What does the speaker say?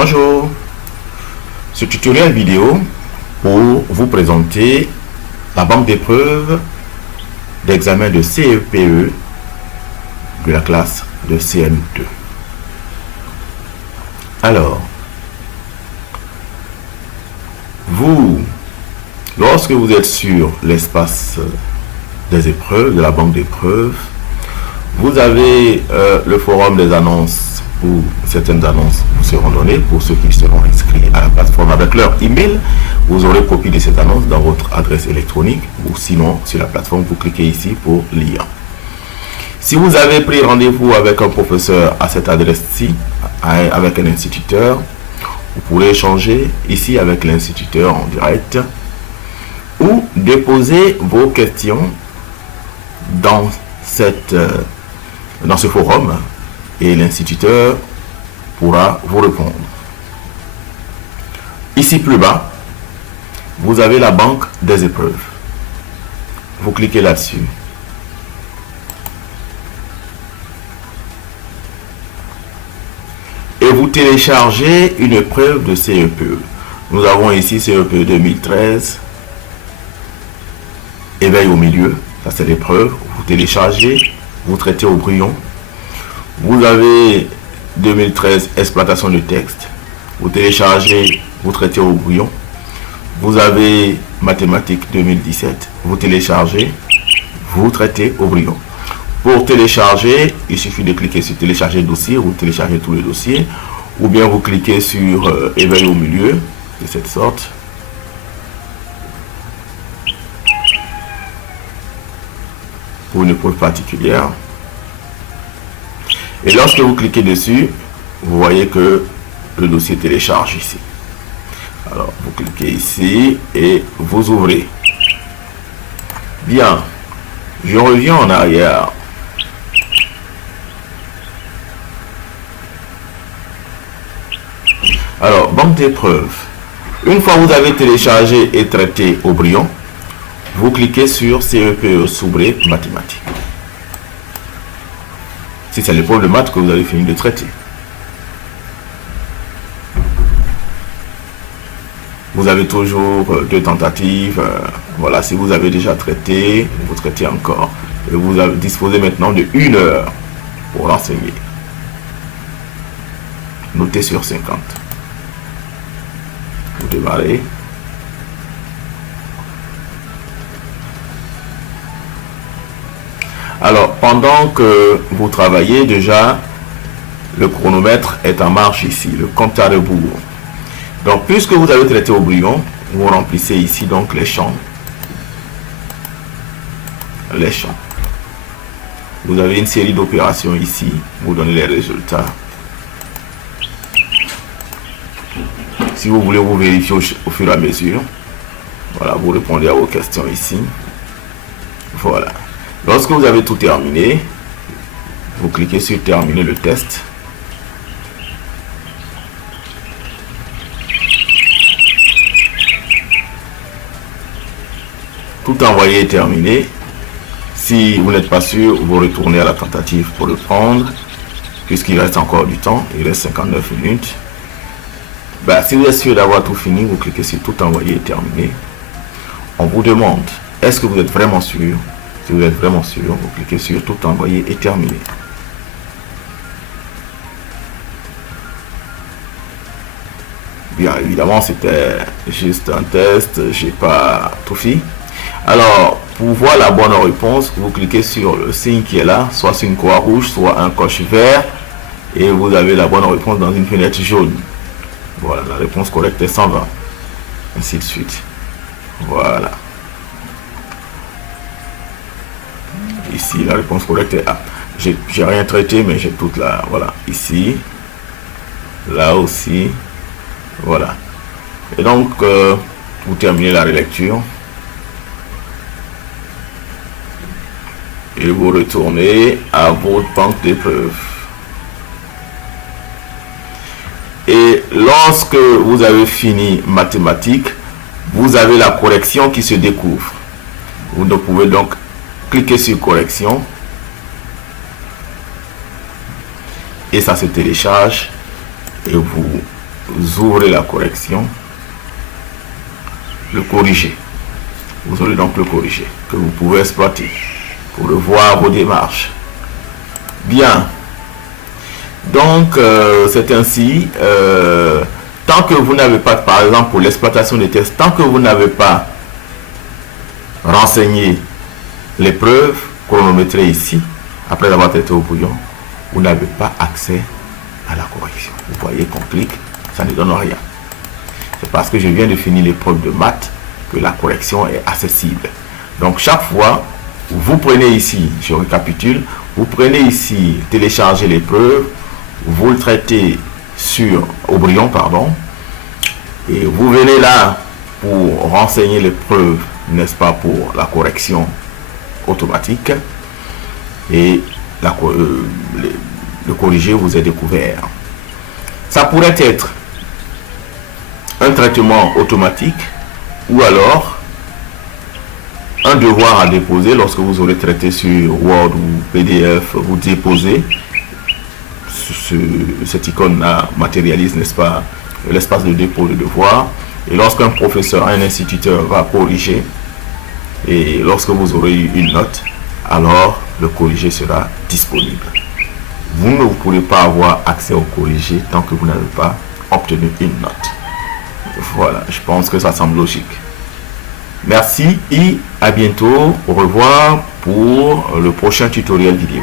Bonjour, ce tutoriel vidéo pour vous présenter la banque d'épreuves d'examen de CEPE de la classe de CM2. Alors, lorsque vous êtes sur l'espace des épreuves, de la banque d'épreuves, vous avez le forum des annonces où certaines annonces vous seront données pour ceux qui seront inscrits à la plateforme avec leur email. Vous aurez copie de cette annonce dans votre adresse électronique ou sinon sur la plateforme, vous cliquez ici pour lire. Si vous avez pris rendez-vous avec un professeur à cette adresse-ci, avec un instituteur, vous pourrez échanger ici avec l'instituteur en direct ou déposer vos questions dans ce forum et l'instituteur pourra vous répondre. Ici plus bas, vous avez la banque des épreuves. Vous cliquez là-dessus. Et vous téléchargez une épreuve de CEPE. Nous avons ici CEPE 2013. Éveil au milieu. Ça c'est l'épreuve. Vous téléchargez, vous traitez au brouillon. Vous avez 2013 exploitation de texte. Vous téléchargez, vous traitez au brouillon. Vous avez mathématiques 2017. Vous téléchargez, vous traitez au brouillon. Pour télécharger, il suffit de cliquer sur télécharger dossier, vous téléchargez tous les dossiers, ou bien vous cliquez sur éveil au milieu, de cette sorte. Pour une épreuve particulière. Et lorsque vous cliquez dessus, vous voyez que le dossier télécharge ici. Alors, vous cliquez ici et vous ouvrez. Bien, je reviens en arrière. Alors, banque d'épreuves. Une fois que vous avez téléchargé et traité au brouillon, vous cliquez sur CEPE Soubré mathématiques. Si c'est l'épreuve de maths que vous avez fini de traiter. Vous avez toujours deux tentatives. Voilà, si vous avez déjà traité, vous traitez encore. Et vous disposez maintenant de 1 heure pour l'enseigner. Notez sur 50. Vous démarrez. Alors, pendant que vous travaillez, déjà, le chronomètre est en marche ici, le compte à rebours. Donc, puisque vous avez traité au brouillon, vous remplissez ici donc les champs. Les champs. Vous avez une série d'opérations ici, vous donnez les résultats. Si vous voulez vous vérifier au fur et à mesure, voilà, vous répondez à vos questions ici. Voilà. Lorsque vous avez tout terminé, vous cliquez sur terminer le test. Tout envoyé est terminé. Si vous n'êtes pas sûr, vous retournez à la tentative pour le prendre, puisqu'il reste encore du temps, il reste 59 minutes. Si vous êtes sûr d'avoir tout fini, vous cliquez sur tout envoyé et terminé. On vous demande, est-ce que vous êtes vraiment sûr? Si vous êtes vraiment sûr, vous cliquez sur tout envoyer et terminer. Bien évidemment, c'était juste un test, j'ai pas tout fait. Alors, pour voir la bonne réponse, vous cliquez sur le signe qui est là, soit sur une croix rouge, soit un coche vert, et vous avez la bonne réponse dans une fenêtre jaune. Voilà, la réponse correcte est 120. Ainsi de suite. Voilà. Ici, la réponse correcte est A. J'ai rien traité, mais j'ai toute là. Voilà. Ici. Là aussi. Voilà. Et donc, vous terminez la relecture. Et vous retournez à votre banque d'épreuves. Et lorsque vous avez fini mathématiques, vous avez la correction qui se découvre. Vous ne pouvez donc cliquer sur correction et ça se télécharge et vous ouvrez la correction, le corriger. Vous aurez donc le corriger que vous pouvez exploiter pour revoir vos démarches. Bien. Donc, c'est ainsi. Tant que vous n'avez pas, par exemple, pour l'exploitation des tests, tant que vous n'avez pas renseigné les preuves chronométrées ici, après avoir traité au brouillon, vous n'avez pas accès à la correction. Vous voyez qu'on clique, ça ne donne rien. C'est parce que je viens de finir l'épreuve de maths que la correction est accessible. Donc chaque fois, vous prenez ici, je récapitule, vous prenez ici, télécharger l'épreuve, vous le traitez au brouillon, pardon, et vous venez là pour renseigner l'épreuve, n'est-ce pas, pour la correction automatique, et le corriger vous est découvert. Ça pourrait être un traitement automatique ou alors un devoir à déposer lorsque vous aurez traité sur Word ou PDF. Vous déposez cette icône-là matérialise, n'est-ce pas, l'espace de dépôt de devoir, et lorsqu'un professeur, un instituteur va corriger, et lorsque vous aurez eu une note, alors le corrigé sera disponible. Vous ne pourrez pas avoir accès au corrigé tant que vous n'avez pas obtenu une note. Voilà, je pense que ça semble logique. Merci et à bientôt. Au revoir pour le prochain tutoriel vidéo.